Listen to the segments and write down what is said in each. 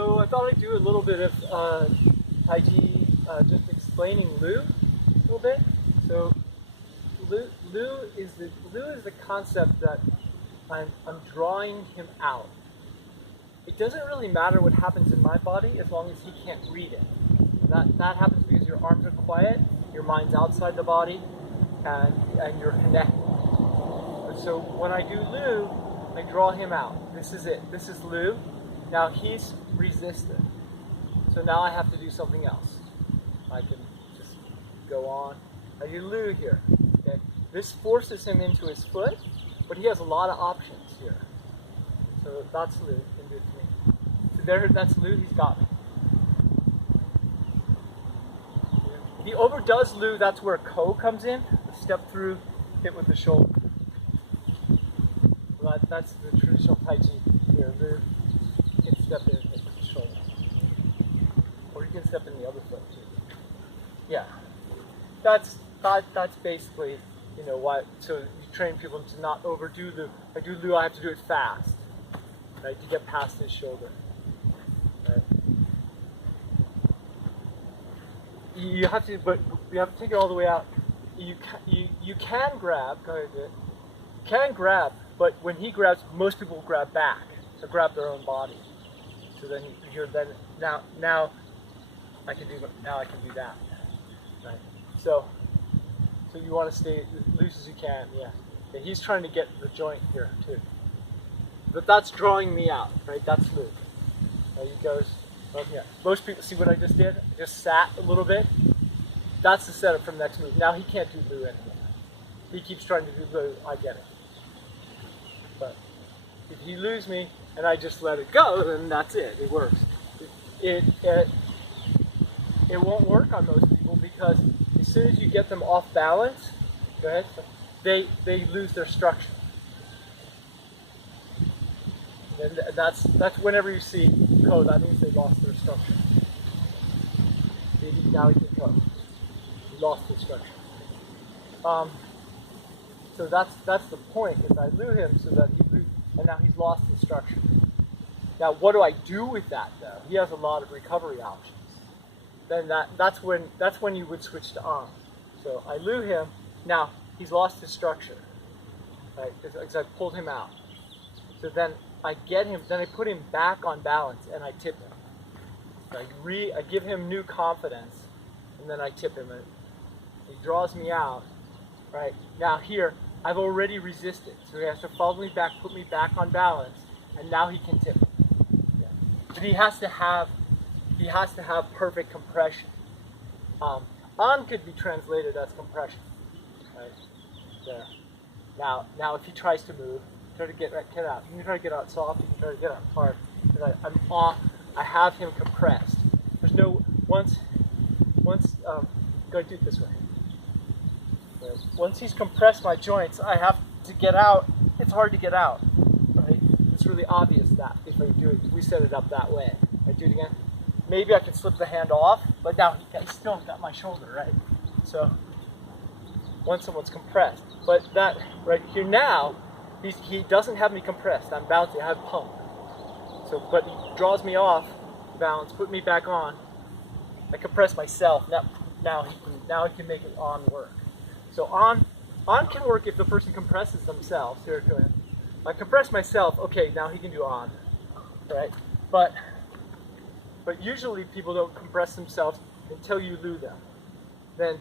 So I thought I'd do a little bit of Tai Chi, just explaining Lu a little bit. So Lu is the concept that I'm drawing him out. It doesn't really matter what happens in my body as long as he can't read it. That happens because your arms are quiet, your mind's outside the body, and you're connected. So when I do Lu, I draw him out. This is it. This is Lu. Now he's resistant. So now I have to do something else. I can just go on. I do Lu here. Okay? This forces him into his foot, but he has a lot of options here. So that's Lu. Can do it to me. So there, that's Lu. He's got me. If he overdoes Lu, that's where Ko comes in. The step through, hit with the shoulder. So that's the traditional Tai Chi here. Lu. You can step in and hit with the shoulder. Or you can step in the other foot too. Yeah. That's basically, you know, why. So you train people to not overdo Lu. I do Lu, I have to do it fast, right, to get past his shoulder. Right. You have to, but you have to take it all the way out. You can grab. Go ahead, do it. You can grab, but when he grabs, most people will grab back or grab their own body. So then now I can do that. Right. So you want to stay as loose as you can. Yeah. He's trying to get the joint here too. But that's drawing me out, right? That's Lu. He goes from here. Most people see what I just did? I just sat a little bit. That's the setup for the next move. Now he can't do Lu anymore. He keeps trying to do Lu. I get it. But if he loses me and I just let it go, then that's it. It works. It won't work on most people because as soon as you get them off balance, go ahead, they lose their structure. And that's whenever you see Ko, that means they lost their structure. Maybe now he can Ko. He lost his structure. So that's the point, is I Lu him so that and now he's lost his structure. Now what do I do with that though? He has a lot of recovery options. Then that's when you would switch to on. So I Lu him, now he's lost his structure. Right? Because I pulled him out. So then I get him, then I put him back on balance and I tip him. So I give him new confidence and then I tip him and he draws me out. Right? Now here, I've already resisted. So he has to follow me back, put me back on balance, and now he can tip me. Yeah. But he has to have perfect compression. On could be translated as compression. Right? There. Now if he tries to move, try to get out. You can try to get out soft, you can try to get out hard. I have him compressed. There's no once go do it this way. Once he's compressed my joints, I have to get out. It's hard to get out. Right? It's really obvious that if I do it, we set it up that way. I do it again. Maybe I can slip the hand off, but now he's still got my shoulder, right? So once someone's compressed, but that right here now, he doesn't have me compressed. I'm bouncing. I have pump. So, but he draws me off balance, put me back on. I compress myself. Now he can make it on work. So on can work if the person compresses themselves. Here, go ahead. I compress myself. Okay, now he can do on, right? But usually people don't compress themselves until you Lu them. Then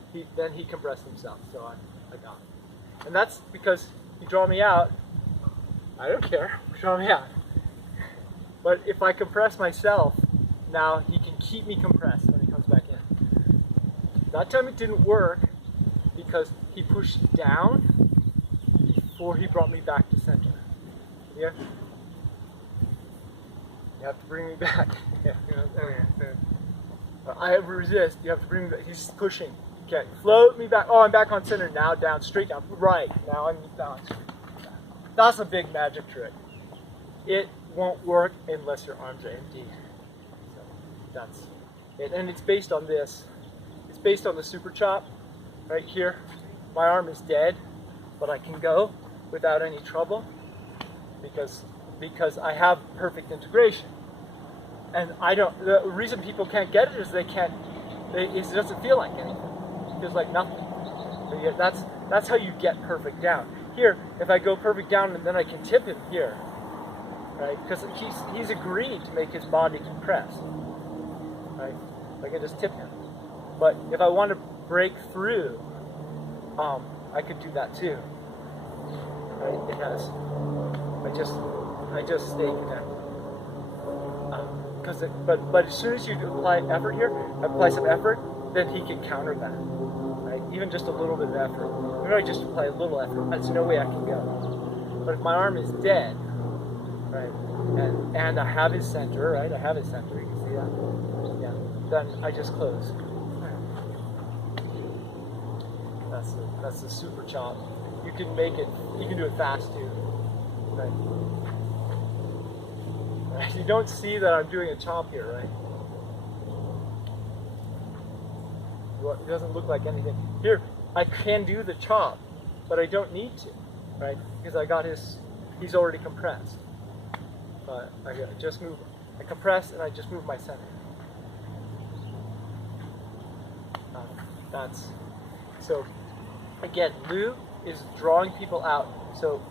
he compressed himself. So I got it. And that's because you draw me out. I don't care. Draw me out. But if I compress myself, now he can keep me compressed when he comes back in. That time it didn't work because he pushed down before he brought me back to center. Yeah? You have to bring me back. Yeah. I have resist. You have to bring me back. He's pushing. Okay. Float me back. Oh, I'm back on center. Now down. Straight down. Right. Now I'm down. That's a big magic trick. It won't work unless your arms are empty. So that's it. And it's based on this. It's based on the super chop. Right here. My arm is dead, but I can go without any trouble because I have perfect integration. And I don't. The reason people can't get it is it doesn't feel like anything. It feels like nothing. That's how you get perfect down. Here, if I go perfect down and then I can tip him here, right? Because he's agreed to make his body compress, right? I can just tip him. But if I want to break through, I could do that too. Right? It has. I just stay connected. But as soon as you apply effort here, apply some effort, then he can counter that. Right? Even just a little bit of effort. Even if I just apply a little effort, there's no way I can go. But if my arm is dead, right, and I have his center, right? I have his center. You can see that. Yeah. Then I just close. That's the super chop. You can make it. You can do it fast too. Right. You don't see that I'm doing a chomp here, right? It doesn't look like anything. Here, I can do the chomp, but I don't need to, right? Because I got he's already compressed. But I just move, I compress and I just move my center. So, again, Lou is drawing people out. So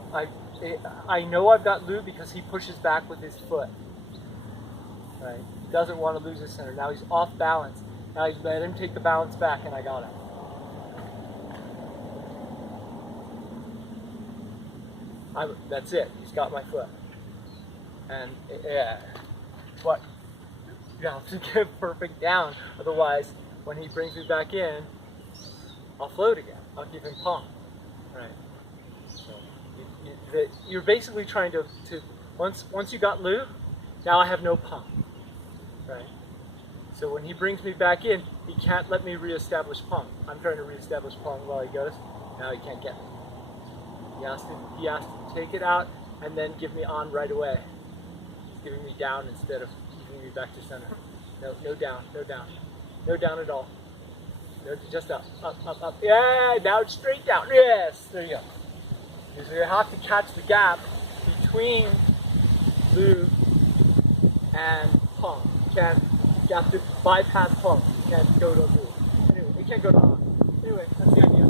I know I've got Lou because he pushes back with his foot. Right? He doesn't want to lose his center. Now he's off balance. Now I let him take the balance back and I got him. That's it. He's got my foot. And yeah, but you have to get perfect down. Otherwise, when he brings me back in, I'll float again. I'll keep him palm. Right? So you're basically trying to once you got Lou, now I have no pump, right? So when he brings me back in, he can't let me reestablish pump. I'm trying to reestablish pump while he goes. Now he can't get me. He has to take it out and then give me on right away. He's giving me down instead of giving me back to center. No down, no down, no down at all. No, just up, up, up, up. Yeah, now it's straight down. Yes, there you go. So you have to catch the gap between Lou and Pong. You have to bypass Pong. You can't go to Lou. Anyway, you can't go to On. Anyway, that's the idea.